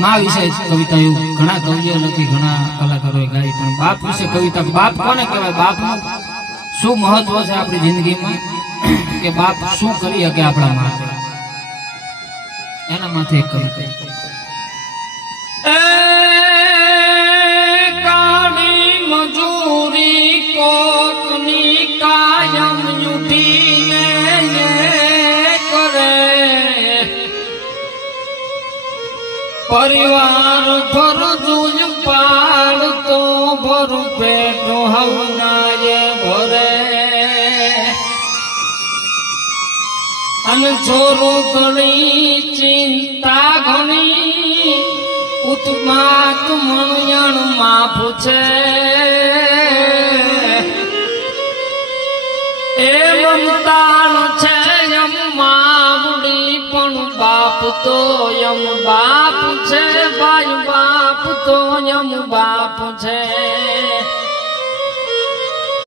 માં વિશે કવિતા એવું ઘણા કવિઓ લખી, ઘણા કલાકારોએ ગાઈ, પણ બાપ વિશે કવિતા, બાપ કોને કહેવાય, બાપનું શું મહત્વ છે આપણી જિંદગીમાં, કે બાપ શું કરી શકે આપણા માટે, એના માથે એક કવિતા. કાળી મજૂરી કોકની કાયમ ઉઠીને કરે, પરિવાર ભરજું પાડતો ભર પેટો હવનાએ ભરે, અને છોરો ઘણી ચિંતા ઘણી ઉત્માત મણયણ માં પૂછે, એ મમતાણ છે યમ માવડી પણ બાપ તો યમ બાપ છે, ભાઈ બાપ તો યમ બાપ છે.